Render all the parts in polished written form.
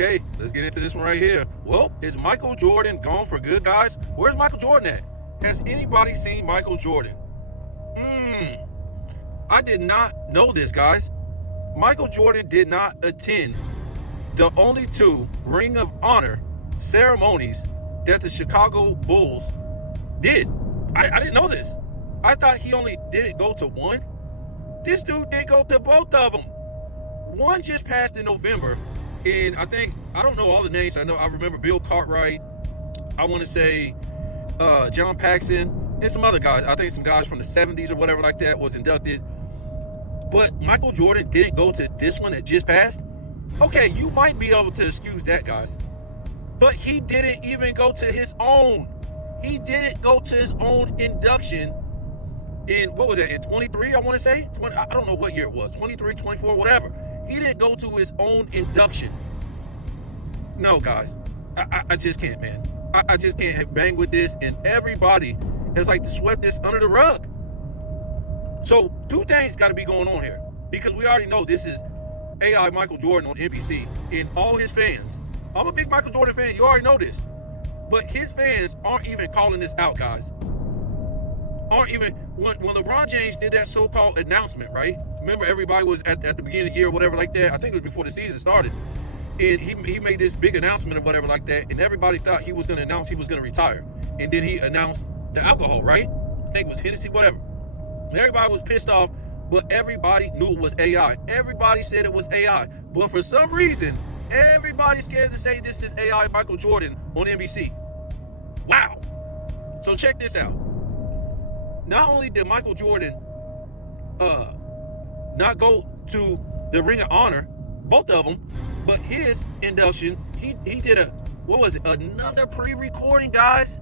Okay, let's get into this one right here. Well, is Michael Jordan gone for good, guys? Where's Michael Jordan at? Has anybody seen Michael Jordan? I did not know this, guys. Michael Jordan did not attend the only two Ring of Honor ceremonies that the Chicago Bulls did. I didn't know this. I thought he only didn't go to one. This dude did go to both of them. One just passed in November, and I don't know all the names. I remember Bill Cartwright. I want to say John Paxson and some other guys. I think some guys from the 70s or whatever like that was inducted. But Michael Jordan didn't go to this one that just passed. Okay, you might be able to excuse that, guys. But he didn't even go to his own. He didn't go to his own induction in, what was that, in 23, I want to say? 20, I don't know what year it was, 23, 24, whatever. He didn't go to his own induction. No, guys, I just can't, man. I just can't bang with this, and everybody has like to sweep this under the rug. So two things got to be going on here, because we already know this is AI Michael Jordan on NBC, and all his fans. I'm a big Michael Jordan fan. You already know this. But his fans aren't even calling this out, guys. Aren't even, when LeBron James did that so-called announcement, right? Remember, everybody was at the beginning of the year or whatever like that. I think it was before the season started. And he made this big announcement or whatever like that, and everybody thought he was going to announce he was going to retire. And then he announced the alcohol, right? I think it was Hennessy, whatever. And everybody was pissed off, but everybody knew it was AI. Everybody said it was AI. But for some reason, everybody's scared to say this is AI Michael Jordan on NBC. Wow. So check this out. Not only did Michael Jordan not go to the Ring of Honor, both of them, but his induction, he did another pre-recording, guys.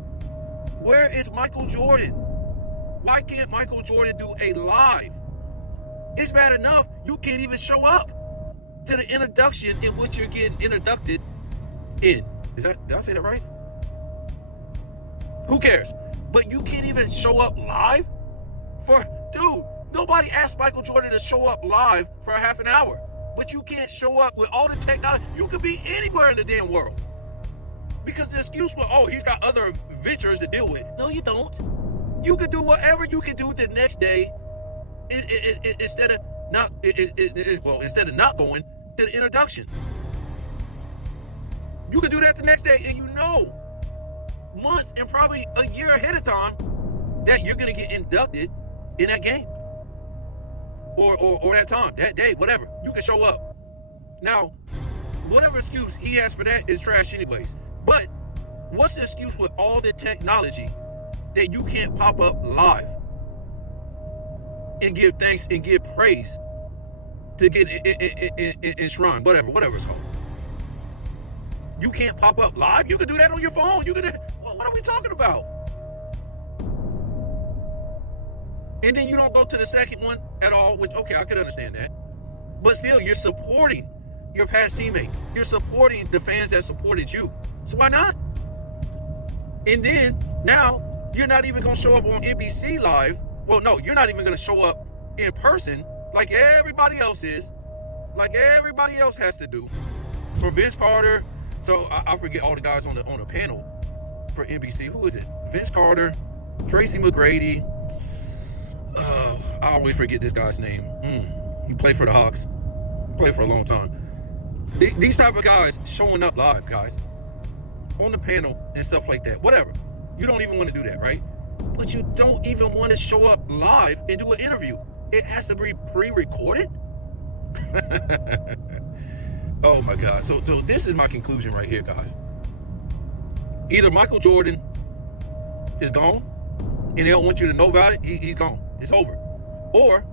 Where is Michael Jordan? Why can't Michael Jordan do a live? It's bad enough you can't even show up to the introduction in which you're getting inducted in. Did I say that right? Who cares? But you can't even show up live dude, nobody asked Michael Jordan to show up live for a half an hour. But you can't show up with all the technology. You could be anywhere in the damn world. Because the excuse was, he's got other ventures to deal with. No, you don't. You could do whatever you can do the next day instead of not going to the introduction. You could do that the next day, and you know months and probably a year ahead of time that you're going to get inducted in that game or that time, that day, whatever. You can show up. Now, whatever excuse he has for that is trash anyways. But what's the excuse with all the technology that you can't pop up live and give thanks and give praise to get enshrined, whatever it's called? You can't pop up live? You can do that on your phone. What are we talking about? And then you don't go to the second one at all, which, okay, I could understand that. But still, you're supporting your past teammates. You're supporting the fans that supported you. So why not? And then, now, you're not even going to show up on NBC Live. Well, no, you're not even going to show up in person like everybody else is. Like everybody else has to do. For Vince Carter, so I forget all the guys on the panel for NBC. Who is it? Vince Carter, Tracy McGrady. I always forget this guy's name. He played for the Hawks. Played for a long time. These type of guys showing up live, guys, on the panel and stuff like that. Whatever. You don't even want to do that, right? But you don't even want to show up live and do an interview. It has to be pre-recorded. Oh my God. So this is my conclusion right here, guys. Either Michael Jordan is gone and they don't want you to know about it. He's gone. It's over. Or,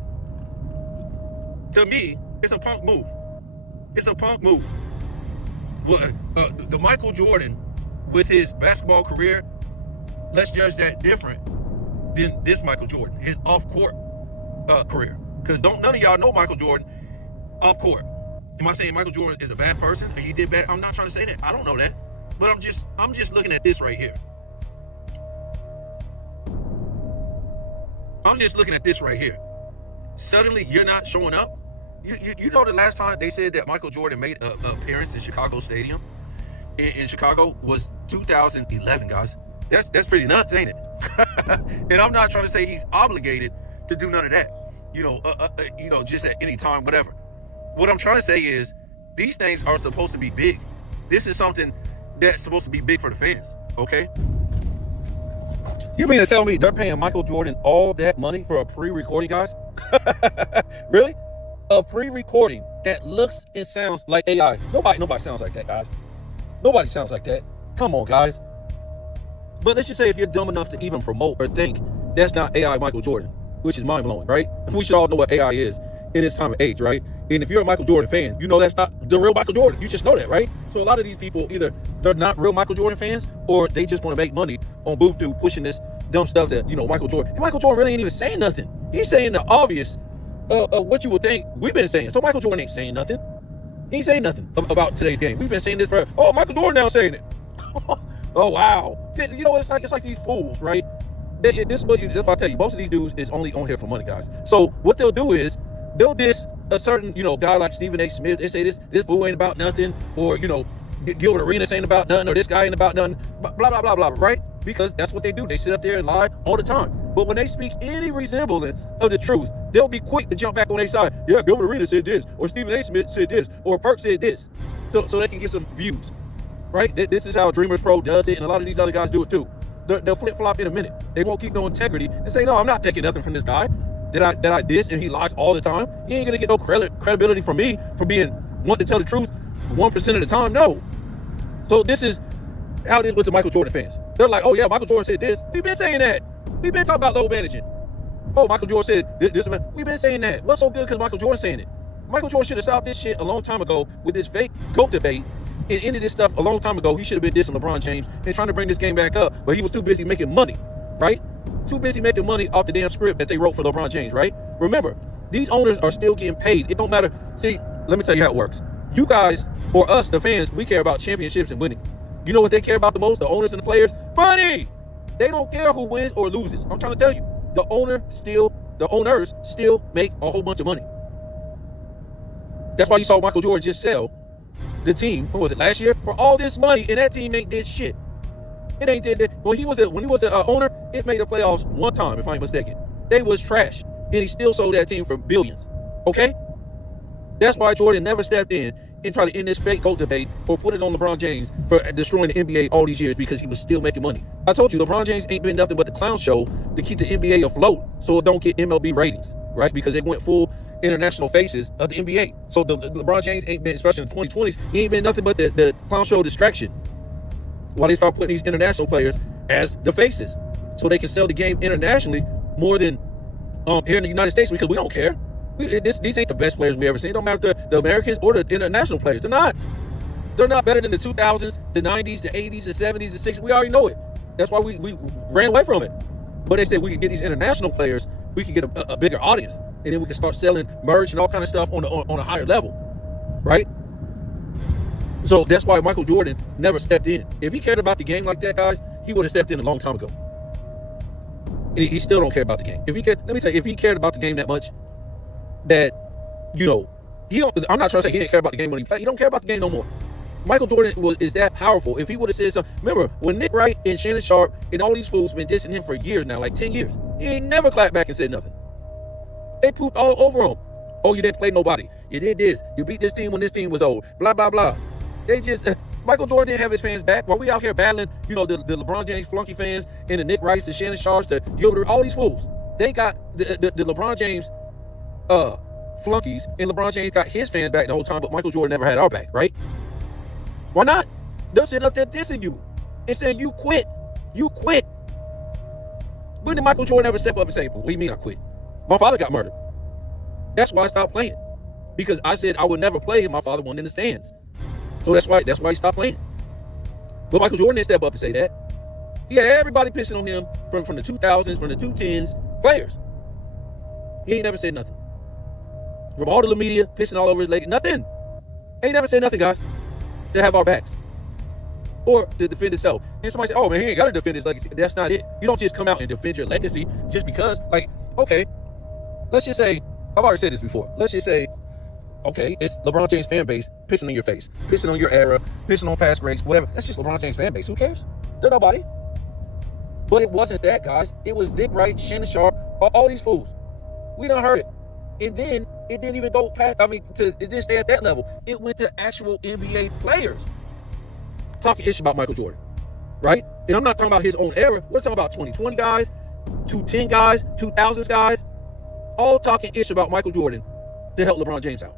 to me, it's a punk move. It's a punk move. The Michael Jordan with his basketball career, let's judge that different than this Michael Jordan, his off-court career. Because none of y'all know Michael Jordan off-court. Am I saying Michael Jordan is a bad person and he did bad? I'm not trying to say that. I don't know that. But I'm just looking at this right here. I'm just looking at this right here. Suddenly you're not showing up You know the last time they said that Michael Jordan made an appearance in Chicago Stadium in Chicago was 2011, guys. That's pretty nuts, ain't it? And I'm not trying to say he's obligated to do none of that. Just at any time, whatever. What I'm trying to say is these things are supposed to be big. This is something that's supposed to be big for the fans, okay? You mean to tell me they're paying Michael Jordan all that money for a pre-recording, guys? Really? A pre-recording that looks and sounds like AI. Nobody sounds like that, guys. Nobody sounds like that. Come on, guys. But let's just say if you're dumb enough to even promote or think that's not AI Michael Jordan, which is mind-blowing, right? We should all know what AI is in this time of age, right? And if you're a Michael Jordan fan, you know that's not the real Michael Jordan. You just know that, right? So a lot of these people, either they're not real Michael Jordan fans or they just want to make money on Boob pushing this dumb stuff that, Michael Jordan. And Michael Jordan really ain't even saying nothing. He's saying the obvious of what you would think we've been saying. So Michael Jordan ain't saying nothing. He ain't saying nothing about today's game. We've been saying this for, Michael Jordan now saying it. Oh, wow. You know what it's like? It's like these fools, right? This is what if I tell you, most of these dudes is only on here for money, guys. So what they'll do is they'll diss a certain, guy like Stephen A. Smith. They say this fool ain't about nothing, or, Gilbert Arenas ain't about nothing, or this guy ain't about nothing, blah, blah, blah, blah, right? Because that's what they do. They sit up there and lie all the time. But when they speak any resemblance of the truth, they'll be quick to jump back on their side. Yeah, Gilbert Arenas said this, or Stephen A. Smith said this, or Perk said this, so they can get some views, right? This is how Dreamers Pro does it, and a lot of these other guys do it too. They'll flip-flop in a minute. They won't keep no integrity and say, no, I'm not taking nothing from this guy that I diss, and he lies all the time. He ain't gonna get no credibility from me for wanting to tell the truth 1% of the time. No. So this is how it is with the Michael Jordan fans. They're like, oh yeah, Michael Jordan said this. We've been saying that. We've been talking about low management. Oh, Michael Jordan said this. We've been saying that. What's so good because Michael Jordan saying it? Michael Jordan should have stopped this shit a long time ago with this fake GOAT debate and ended this stuff a long time ago. He should have been dissing LeBron James and trying to bring this game back up, but he was too busy making money, right? Too busy making money off the damn script that they wrote for LeBron James, right? Remember, these owners are still getting paid. It don't matter. See, let me tell you how it works. You guys, or us, the fans, we care about championships and winning. You know what they care about the most? The owners and the players? Money! They don't care who wins or loses. I'm trying to tell you, the owners still make a whole bunch of money. That's why you saw Michael Jordan just sell the team, what was it, last year, for all this money, and that team ain't did shit. It ain't did that. When he was the owner, it made the playoffs one time, if I'm mistaken. They was trash, and he still sold that team for billions. Okay? That's why Jordan never stepped in and tried to end this fake GOAT debate or put it on LeBron James for destroying the NBA all these years because he was still making money. I told you, LeBron James ain't been nothing but the clown show to keep the NBA afloat so it don't get MLB ratings, right? Because it went full international faces of the NBA. So the LeBron James ain't been, especially in the 2020s, he ain't been nothing but the clown show distraction while they start putting these international players as the faces so they can sell the game internationally more than here in the United States because we don't care. These ain't the best players we ever seen. It don't matter the Americans or the international players. They're not. They're not better than the 2000s, the 90s, the 80s, the 70s, the 60s. We already know it. That's why we ran away from it. But they said we could get these international players, we could get a bigger audience, and then we can start selling merch and all kind of stuff on a higher level, right? So that's why Michael Jordan never stepped in. If he cared about the game like that, guys, he would have stepped in a long time ago. He still don't care about the game. Let me tell you, if he cared about the game that much, that, I'm not trying to say he didn't care about the game when he played. He don't care about the game no more. Michael Jordan is that powerful. If he would have said something, remember when Nick Wright and Shannon Sharp and all these fools been dissing him for years now, like 10 years. He ain't never clapped back and said nothing. They pooped all over him. Oh, you didn't play nobody. You did this. You beat this team when this team was old. Blah, blah, blah. They just, Michael Jordan didn't have his fans back. While we out here battling, the LeBron James flunky fans and the Nick Wrights, the Shannon Sharps, the Gilbert, all these fools. They got the LeBron James flunkies, and LeBron James got his fans back the whole time, but Michael Jordan never had our back, right? Why not? They'll sit up there dissing you and saying you quit. You quit. When did Michael Jordan ever step up and say, what do you mean I quit? My father got murdered. That's why I stopped playing. Because I said I would never play if my father wasn't in the stands. So that's why he stopped playing. But Michael Jordan didn't step up and say that. He had everybody pissing on him from the 2000s, from the 2010s, players. He ain't never said nothing. From all the media pissing all over his leg, nothing. Ain't never said nothing, guys, to have our backs or to defend himself. And somebody say, oh man, he ain't got to defend his legacy. That's not it. You don't just come out and defend your legacy just because, okay, let's just say, I've already said this before. Let's just say Okay, it's LeBron James fan base pissing in your face, pissing on your era, pissing on past greats, whatever. That's just LeBron James fan base. Who cares? They're nobody. But it wasn't that, guys. It was Dick Wright, Shannon Sharp, all these fools. We done heard it. And then it didn't even go past, it didn't stay at that level. It went to actual NBA players talking ish about Michael Jordan, right? And I'm not talking about his own era. We're talking about 2020 guys, 210 guys, 2000s guys, all talking ish about Michael Jordan to help LeBron James out.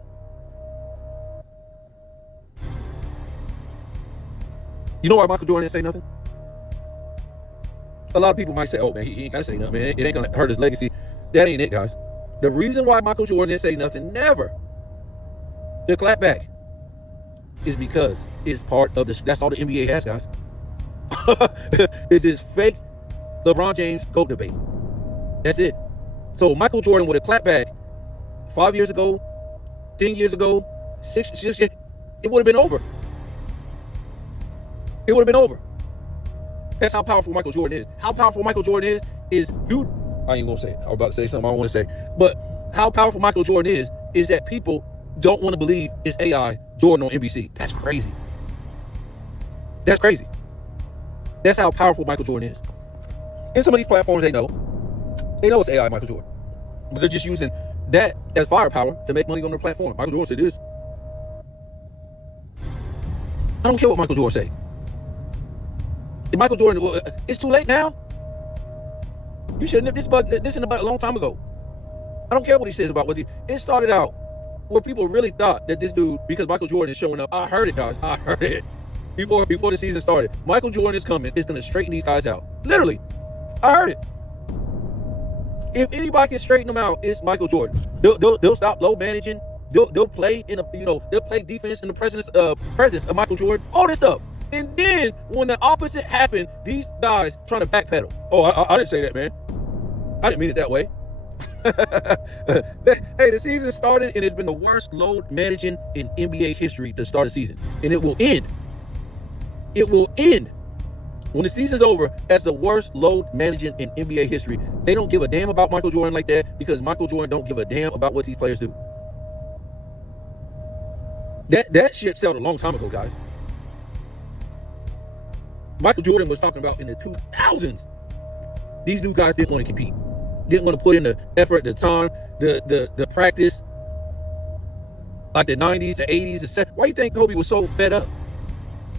You know why Michael Jordan didn't say nothing? A lot of people might say, oh man, he ain't gotta say nothing, man. It ain't gonna hurt his legacy. That ain't it, guys. The reason why Michael Jordan didn't say nothing, never, the clap back, is because it's part of this. That's all the NBA has, guys. It's this fake LeBron James GOAT debate. That's it. So Michael Jordan would have clapped back 5 years ago, 10 years ago, 6 years, it would have been over. It would have been over. That's how powerful Michael Jordan is. How powerful Michael Jordan is you. I ain't gonna say it. I was about to say something I don't want to say. But how powerful Michael Jordan is that people don't want to believe it's AI Jordan on NBC. That's crazy. That's crazy. That's how powerful Michael Jordan is. And some of these platforms, they know it's AI Michael Jordan. But they're just using that as firepower to make money on their platform. Michael Jordan said this. I don't care what Michael Jordan say. If Michael Jordan, it's too late now. You should have this about a long time ago. I don't care what he says about it started out where people really thought that this dude, because Michael Jordan is showing up. I heard it, guys. I heard it before the season started. Michael Jordan is coming. It's going to straighten these guys out. Literally, I heard it. If anybody can straighten them out, it's Michael Jordan. They'll stop low managing. They'll play they'll play defense in the presence of Michael Jordan. All this stuff. And then when the opposite happened, these guys trying to backpedal. Oh, I didn't say that, man. I didn't mean it that way. Hey, the season started and it's been the worst load managing in NBA history to start a season. And it will end. It will end. When the season's over, as the worst load managing in NBA history. They don't give a damn about Michael Jordan like that because Michael Jordan don't give a damn about what these players do. That shit settled a long time ago, guys. Michael Jordan was talking about in the 2000s. These new guys didn't want to compete. Didn't want to put in the effort, the time, the practice. Like the 90s, the 80s, the 70s. Why do you think Kobe was so fed up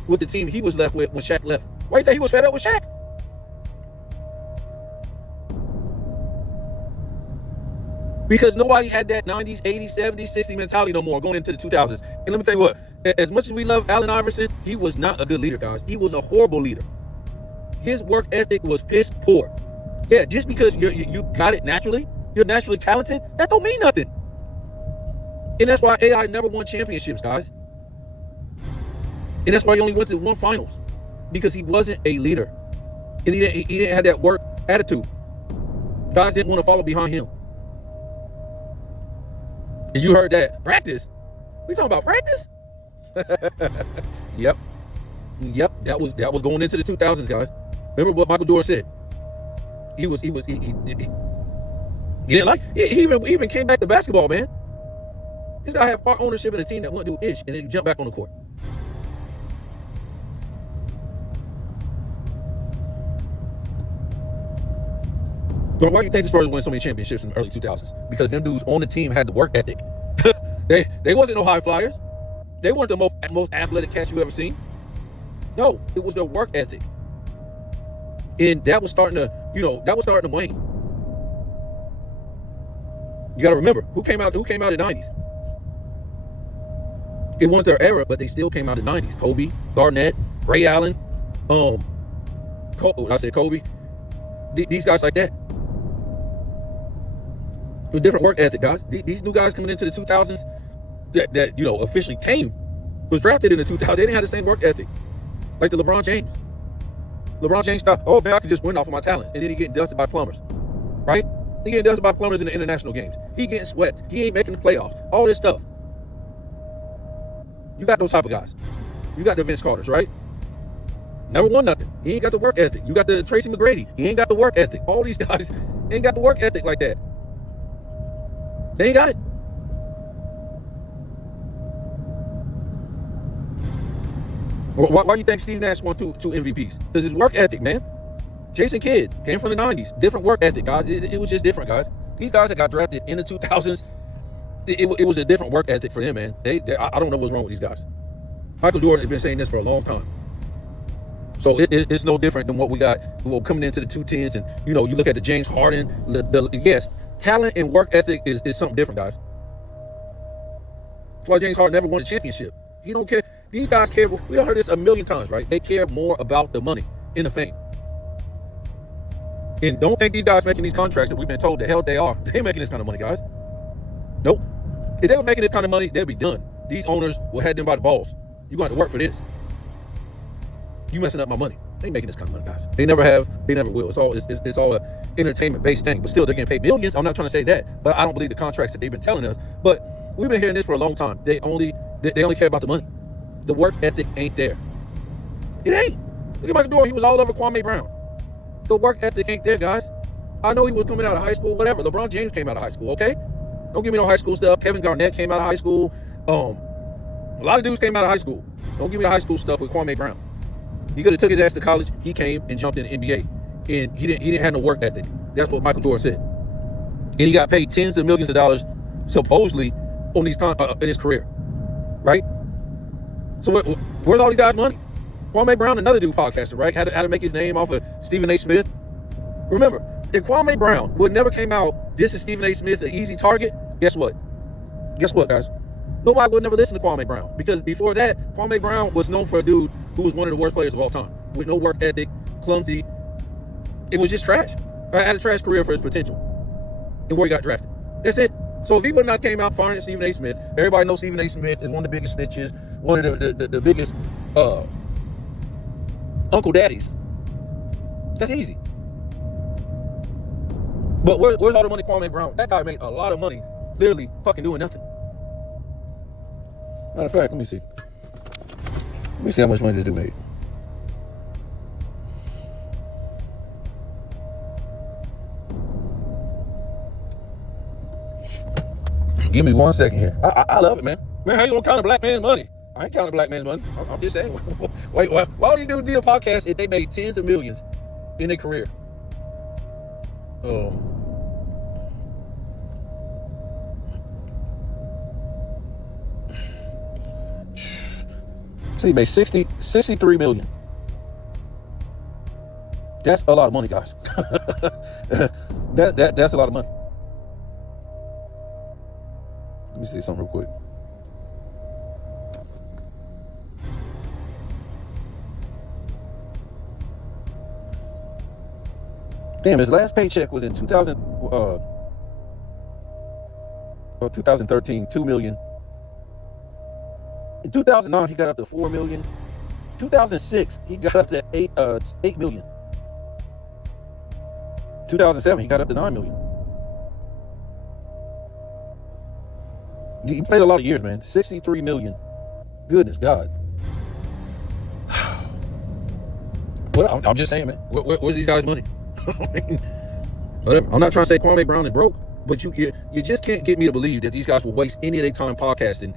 with the team he was left with when Shaq left? Why do you think he was fed up with Shaq? Because nobody had that 90s, 80s, 70s, 60s mentality no more going into the 2000s. And let me tell you what, as much as we love Allen Iverson, he was not a good leader, guys. He was a horrible leader. His work ethic was piss poor. Yeah, just because you got it naturally, you're naturally talented, that don't mean nothing. And that's why AI never won championships, guys. And that's why he only went to one finals. Because he wasn't a leader. And he didn't have that work attitude. Guys didn't want to follow behind him. And you heard that. Practice? We talking about practice? Yep. That was going into the 2000s, guys. Remember what Michael Jordan said? He didn't like. He even came back to basketball, man. This guy had part ownership in a team that wouldn't do ish, and then jump back on the court. But why do you think the Spurs won so many championships in the early 2000s? Because them dudes on the team had the work ethic. They wasn't no high flyers. They weren't the most athletic cats you ever seen. No, it was their work ethic. And that was starting to wane. You got to remember who came out in the 90s. It wasn't their era, but they still came out in the 90s. Kobe, Garnett, Ray Allen, I said Kobe. These guys like that. A different work ethic, guys. These new guys coming into the 2000s that officially came, was drafted in the 2000s. They didn't have the same work ethic like the LeBron James. LeBron James thought, oh man, I can just win off of my talent, and then he getting dusted by plumbers, right? He getting dusted by plumbers in the international games. He getting swept. He ain't making the playoffs. All this stuff. You got those type of guys. You got the Vince Carters, right? Never won nothing. He ain't got the work ethic. You got the Tracy McGrady. He ain't got the work ethic. All these guys ain't got the work ethic like that. They ain't got it. Why do you think Steve Nash won two MVPs? Because his work ethic, man. Jason Kidd came from the 90s. Different work ethic, guys. It was just different, guys. These guys that got drafted in the 2000s, it was a different work ethic for them, man. I don't know what's wrong with these guys. Michael Jordan has been saying this for a long time. So it's no different than what we got coming into the 2010s. And, you look at the James Harden. Yes, talent and work ethic is something different, guys. That's why James Harden never won a championship. He don't care. These guys care. We all heard this a million times, right? They care more about the money and the fame. And don't think these guys making these contracts that we've been told the hell they are. They ain't making this kind of money, guys. Nope. If they were making this kind of money, they'd be done. These owners will have them by the balls. You're going to have to work for this. You messing up my money. They ain't making this kind of money, guys. They never have. They never will. It's all a entertainment-based thing. But still, they're getting paid millions. I'm not trying to say that. But I don't believe the contracts that they've been telling us. But we've been hearing this for a long time. They only care about the money. The work ethic ain't there. It ain't. Look at Michael Jordan. He was all over Kwame Brown. The work ethic ain't there, guys. I know he was coming out of high school, whatever. LeBron James came out of high school, okay? Don't give me no high school stuff. Kevin Garnett came out of high school. A lot of dudes came out of high school. Don't give me the high school stuff with Kwame Brown. He could have took his ass to college. He came and jumped in the NBA. And he didn't have no work ethic. That's what Michael Jordan said. And he got paid tens of millions of dollars, supposedly, on these in his career. Right? So where's all these guys' money? Kwame Brown, another dude podcaster, right? Had to make his name off of Stephen A. Smith. Remember, if Kwame Brown would never came out, this is Stephen A. Smith, an easy target, guess what? Guess what, guys? Nobody would never listen to Kwame Brown. Because before that, Kwame Brown was known for a dude who was one of the worst players of all time. With no work ethic, clumsy. It was just trash. Had a trash career for his potential. And where he got drafted. That's it. So if he would not came out firing at Stephen A. Smith, everybody knows Stephen A. Smith is one of the biggest snitches, one of the biggest Uncle Daddies. That's easy. But where's all the money Kwame Brown? That guy made a lot of money literally fucking doing nothing. Matter of fact, let me see. Let me see how much money this dude made. Give me 1 second here. I love it, man. Man, how you gonna count a black man's money? I ain't counting black man's money. I'm just saying. Wait, why all these dudes do a podcast if they made tens of millions in their career? So he made 63 million. That's a lot of money, guys. That's a lot of money. Let me see something real quick. Damn, his last paycheck was in 2013, 2 million. In 2009, he got up to 4 million. 2006, he got up to 8 million. 2007, he got up to 9 million. He played a lot of years, man. 63 million. Goodness God. Well, I'm just saying, man. Where's these guys' money? I mean, whatever. I'm not trying to say Kwame Brown is broke, but you just can't get me to believe that these guys will waste any of their time podcasting.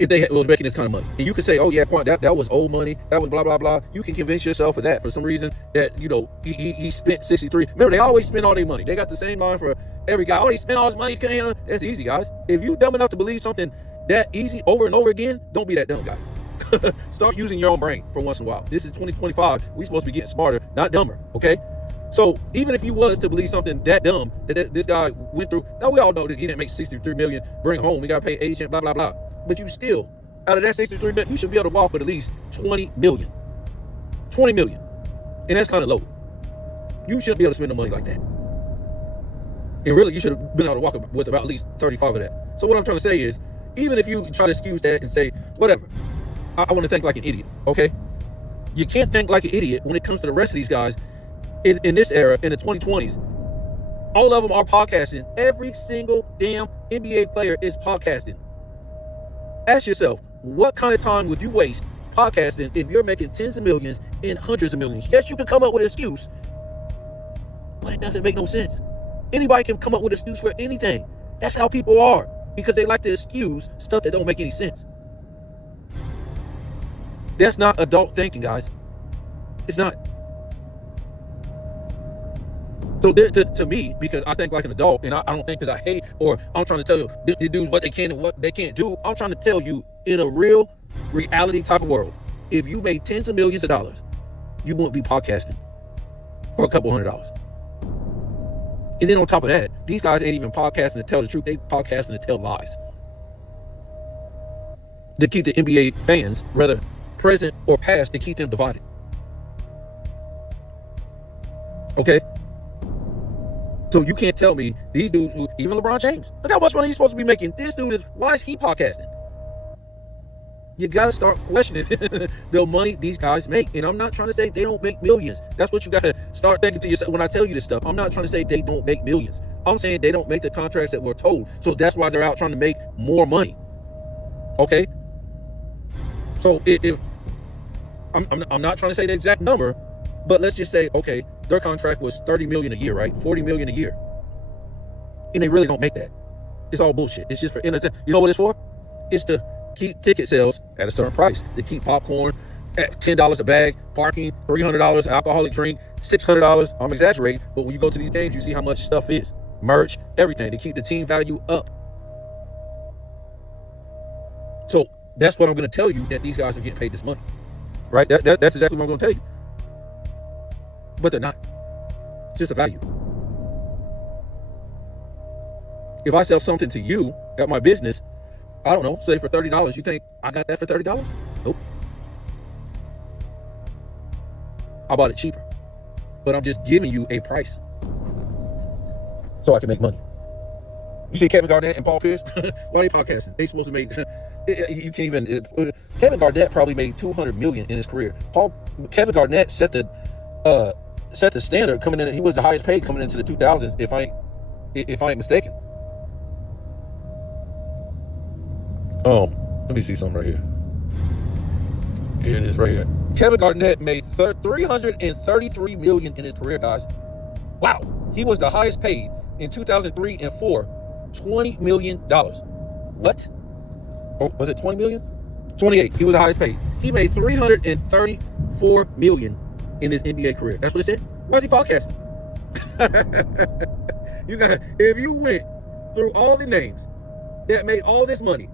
If they was making this kind of money, and you could say, "Oh yeah, that was old money. That was blah blah blah." You can convince yourself of that for some reason that he spent 63. Remember, they always spend all their money. They got the same line for every guy. Oh, he spent all his money. That's easy, guys. If you dumb enough to believe something that easy over and over again, don't be that dumb, guys. Start using your own brain for once in a while. This is 2025. We supposed to be getting smarter, not dumber. Okay. So even if you was to believe something that dumb that this guy went through, now we all know that he didn't make 63 million. Bring home. We got to pay agent. Blah blah blah. But you still, out of that 63 million, you should be able to walk with at least 20 million. 20 million. And that's kind of low. You shouldn't be able to spend the money like that. And really, you should have been able to walk with about at least 35 of that. So what I'm trying to say is, even if you try to excuse that and say, whatever, I want to think like an idiot, okay? You can't think like an idiot when it comes to the rest of these guys in this era, in the 2020s. All of them are podcasting. Every single damn NBA player is podcasting. Ask yourself, what kind of time would you waste podcasting if you're making tens of millions and hundreds of millions? Yes, you can come up with an excuse, but it doesn't make no sense. Anybody can come up with an excuse for anything. That's how people are, because they like to excuse stuff that don't make any sense. That's not adult thinking, guys. It's not. So to me, because I think like an adult, and I don't think because I hate, or I'm trying to tell you the dudes what they can and what they can't do. I'm trying to tell you, in a real reality type of world, if you made tens of millions of dollars, you wouldn't be podcasting for a couple $100. And then on top of that, these guys ain't even podcasting to tell the truth. They podcasting to tell lies. To keep the NBA fans, whether present or past, to keep them divided. Okay? So you can't tell me these dudes, even LeBron James, look how much money he's supposed to be making. This dude is, why is he podcasting? You gotta start questioning the money these guys make. And I'm not trying to say they don't make millions. That's what you gotta start thinking to yourself when I tell you this stuff. I'm not trying to say they don't make millions. I'm saying they don't make the contracts that we're told. So that's why they're out trying to make more money. Okay? So if I'm not trying to say the exact number, but let's just say, okay, their contract was $30 million a year, right? $40 million a year. And they really don't make that. It's all bullshit. It's just for entertainment. You know what it's for? It's to keep ticket sales at a certain price, to keep popcorn at $10 a bag, parking, $300, alcoholic drink, $600. I'm exaggerating, but when you go to these games, you see how much stuff is. Merch, everything, to keep the team value up. So that's what I'm going to tell you, that these guys are getting paid this money. Right? That's exactly what I'm going to tell you. But they're not. It's just a value. If I sell something to you at my business, I don't know, say for $30, you think I got that for $30? Nope. I bought it cheaper. But I'm just giving you a price so I can make money. You see Kevin Garnett and Paul Pierce? Why are they podcasting? They supposed to make, you can't even, Kevin Garnett probably made $200 million in his career. Kevin Garnett set the standard coming in. He was the highest paid coming into the 2000s, if I ain't mistaken. Let me see something right here. Here it is right here. Kevin Garnett made $333 million in his career, guys. Wow. He was the highest paid in 2003 and 4. $20 million. What? Oh, was it 20 million? 28. He was the highest paid. He made $334 million in his NBA career. That's what it said. Why is he podcasting? If you went through all the names that made all this money,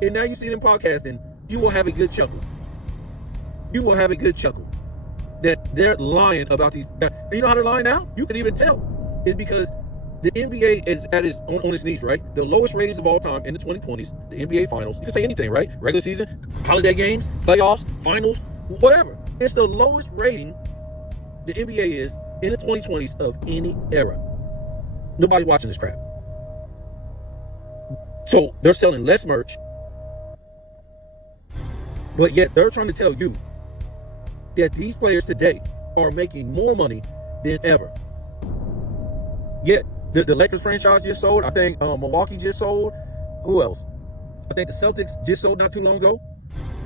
and now you see them podcasting, you will have a good chuckle. You will have a good chuckle that they're lying about these. And you know how they're lying now? You can even tell. It's because the NBA is on its knees, right? The lowest ratings of all time in the 2020s, the NBA finals. You can say anything, right? Regular season, holiday games, playoffs, finals, whatever. It's the lowest rating the NBA is in the 2020s of any era. Nobody's watching this crap. So they're selling less merch, but yet they're trying to tell you that these players today are making more money than ever. Yet the Lakers franchise just sold. I think Milwaukee just sold. Who else? I think the Celtics just sold not too long ago.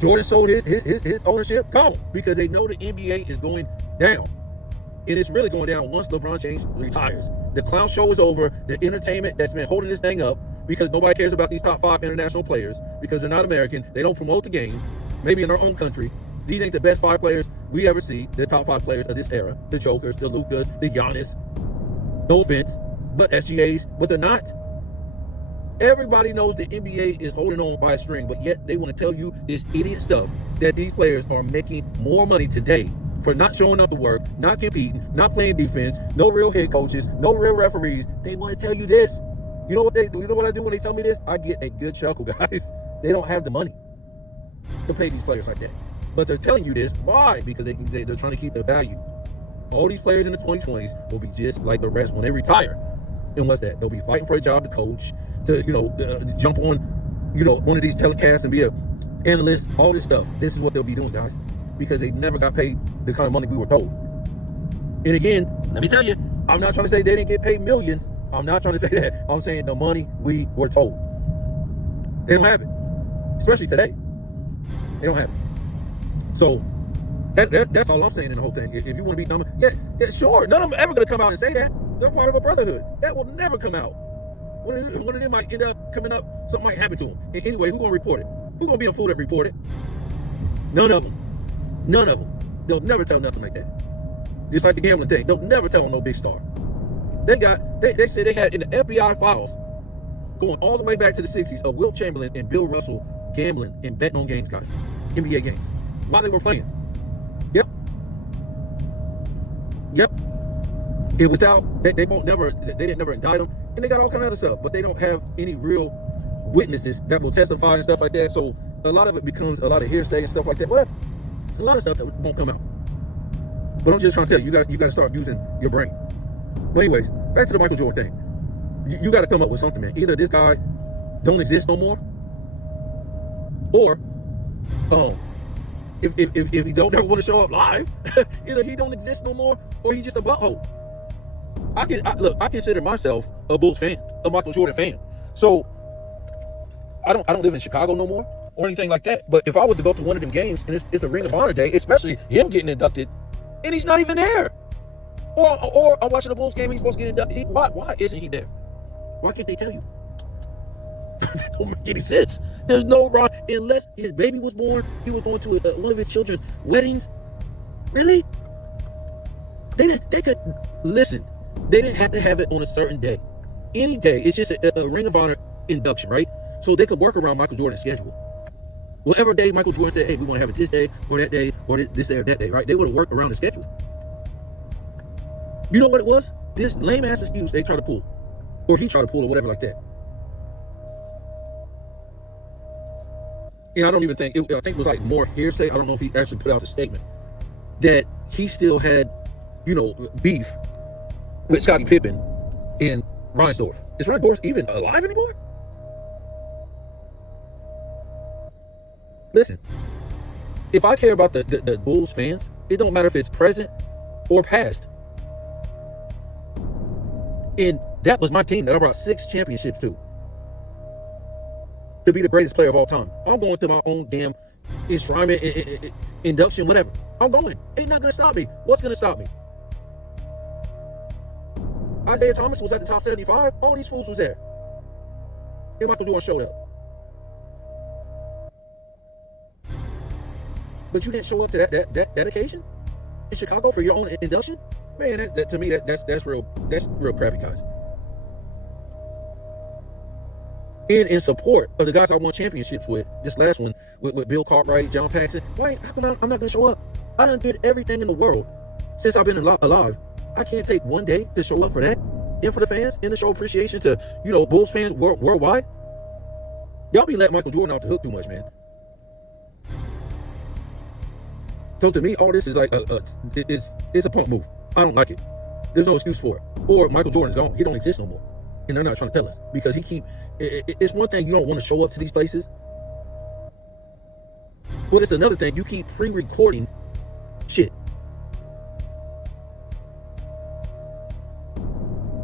Jordan sold his ownership. Come on, because they know the NBA is going down. And it's really going down once LeBron James retires. The clown show is over. The entertainment that's been holding this thing up, because nobody cares about these top 5 international players, because they're not American. They don't promote the game. Maybe in their own country. These ain't the best 5 players we ever see. The top 5 players of this era. The Jokers, the Lukas, the Giannis. No offense, but SGAs, but they're not. Everybody knows the NBA is holding on by a string, but yet they want to tell you this idiot stuff, that these players are making more money today for not showing up to work, not competing, not playing defense, no real head coaches, no real referees. They want to tell you this. You know what they do? You know what I do when they tell me this? I get a good chuckle, guys. They don't have the money to pay these players like that. But they're telling you this. Why? Because they're trying to keep their value. All these players in the 2020s will be just like the rest when they retire. And what's that? They'll be fighting for a job to coach, to jump on, one of these telecasts and be an analyst, all this stuff. This is what they'll be doing, guys, because they never got paid the kind of money we were told. And again, let me tell you, I'm not trying to say they didn't get paid millions. I'm not trying to say that. I'm saying the money we were told. They don't have it, especially today. They don't have it. So that's all I'm saying in the whole thing. If you want to be dumb, yeah, sure. None of them are ever going to come out and say that. They're part of a brotherhood. That will never come out. One of them might end up coming up, something might happen to them. And anyway, who's going to report it? Who's going to be the fool that report it? None of them. None of them. They'll never tell nothing like that. Just like the gambling thing. They'll never tell no big star. They said they had in the FBI files going all the way back to the 60s of Wilt Chamberlain and Bill Russell gambling and betting on games, guys. NBA games. While they were playing. Yep. And without, they didn't never indict them. And they got all kind of other stuff. But they don't have any real witnesses that will testify and stuff like that. So a lot of it becomes a lot of hearsay and stuff like that. Whatever. There's a lot of stuff that won't come out. But I'm just trying to tell you, you got to start using your brain. But anyways, back to the Michael Jordan thing. You got to come up with something, man. Either this guy don't exist no more, or if he don't ever want to show up live, either he don't exist no more, or he's just a butthole. I consider myself a Bulls fan, a Michael Jordan fan. So I don't live in Chicago no more or anything like that. But if I was to go to one of them games and it's a Ring of Honor day, especially him getting inducted, and he's not even there, or I'm watching a Bulls game and he's supposed to get inducted. Why isn't he there? Why can't they tell you? That don't make any sense. There's no wrong unless his baby was born. He was going to one of his children's weddings. Really? They could listen. They didn't have to have it on a certain day. Any day. It's just a Ring of Honor induction, right? So they could work around Michael Jordan's schedule. Whatever day Michael Jordan said, hey, we want to have it this day or that day or this day or that day, right? They would have worked around the schedule. You know what it was? This lame ass excuse they try to pull, or he tried to pull, or whatever like that. And I don't even think, I think it was like more hearsay. I don't know if he actually put out a statement that he still had, beef with Scottie Pippen and Reinsdorf. Is Reinsdorf even alive anymore? Listen, if I care about the Bulls fans, it don't matter if it's present or past. And that was my team that I brought 6 championships to be the greatest player of all time. I'm going through my own damn enshrinement, induction, whatever. I'm going. Ain't not gonna stop me. What's gonna stop me? Isaiah Thomas was at the top 75. All these fools was there. And Michael Jordan showed up. But you didn't show up to that occasion in Chicago for your own induction? Man, that to me, that's real crappy, guys. And in support of the guys I won championships with, this last one with Bill Cartwright, John Paxson, how come I'm not going to show up? I done did everything in the world since I've been alive. I can't take one day to show up for that and for the fans and to show appreciation to, Bulls fans worldwide. Y'all be letting Michael Jordan off the hook too much, man. So to me, all this is like it's a punk move. I don't like it. There's no excuse for it. Or Michael Jordan's gone. He don't exist no more. And they're not trying to tell us. Because it's one thing you don't want to show up to these places. But it's another thing, you keep pre-recording shit.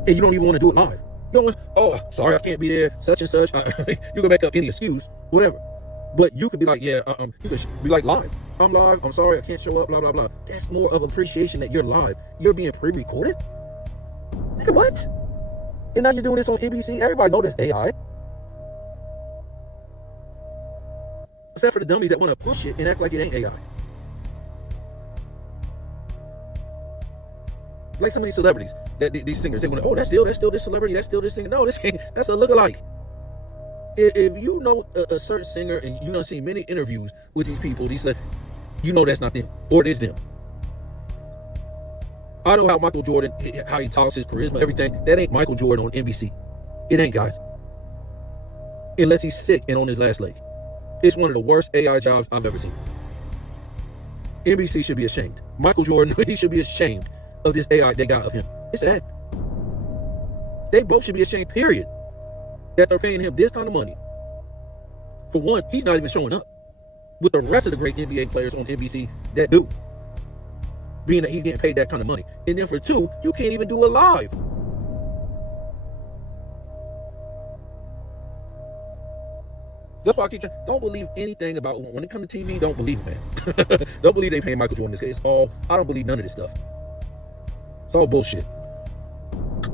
And you don't even want to do it live. You don't want, sorry, I can't be there, such and such. You can make up any excuse, whatever. But you could be like, you could be like live. I'm live, I'm sorry, I can't show up, blah, blah, blah. That's more of appreciation that you're live. You're being pre-recorded? Nigga, what? And now you're doing this on NBC? Everybody know that's AI. Except for the dummies that want to push it and act like it ain't AI. Like some of these celebrities, these singers, they want to, that's still this celebrity, that's still this singer. No, that's a lookalike. If you know a certain singer and you don't see many interviews with these people, that's not them, or it is them. I know how Michael Jordan, how he talks, his charisma, everything. That ain't Michael Jordan on NBC. It ain't, guys. Unless he's sick and on his last leg. It's one of the worst AI jobs I've ever seen. NBC should be ashamed. Michael Jordan, he should be ashamed of this AI they got of him. It's sad. They both should be ashamed, period, that they're paying him this kind of money. For one, he's not even showing up with the rest of the great NBA players on NBC that do. Being that he's getting paid that kind of money. And then for two, you can't even do it live. That's why I keep saying, don't believe anything about, when it comes to TV, don't believe it, man. Don't believe they paying Michael Jordan this case. I don't believe none of this stuff. It's all bullshit.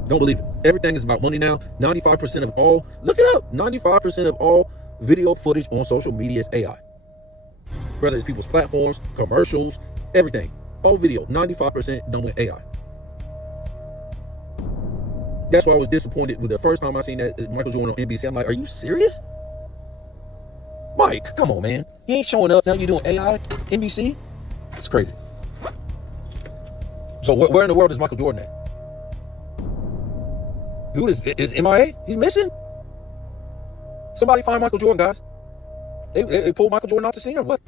Don't believe it. Everything is about money now. 95% of all, look it up, 95% of all video footage on social media is AI. whether it's people's platforms, commercials, everything. All video, 95% done with AI. That's why I was disappointed with the first time I seen that Michael Jordan on NBC. I'm like, are you serious? Mike, come on, man. You ain't showing up. Now you're doing AI, NBC? It's crazy. So where in the world is Michael Jordan at? Who is MIA? He's missing? Somebody find Michael Jordan, guys. They pulled Michael Jordan off the scene or what?